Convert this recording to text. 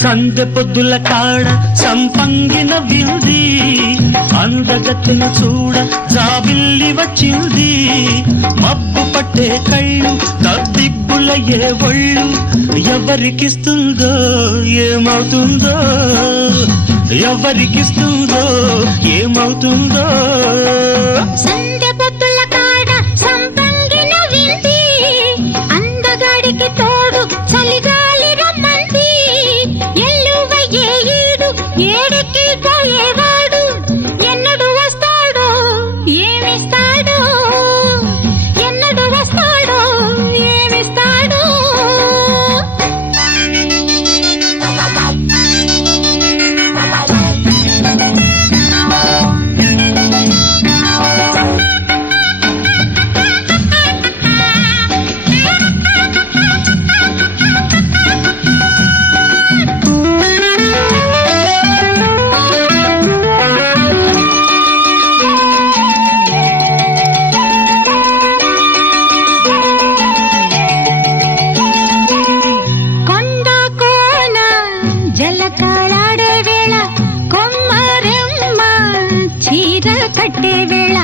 సందె పొద్దుల కాడ సంపంగిన వింది అందగత్తెను చూడ జాబిల్లి వచ్చింది మబ్బు పట్టే కళ్ళు తద్దిబ్బులయ్యే ఒళ్ళు ఎవరికిస్తుందో ఏమవుతుందో ఎవరికిస్తుందో ఏమవుతుందో సందె పొద్దుల కాడ సంపంగిన వింది అందగాడికి తోడు చలిగాలి రమ్మంది ఎల్లువయ్యే ఈడు ఏడెక్కి పోయేవాడు ఎన్నడు వస్తాడో ఏమిస్తాడో ఎన్నడు వస్తాడో ఏమిస్తాడో జలకాలాడే వేళ కొమ్మరెమ్మ చీర కట్టే వేళ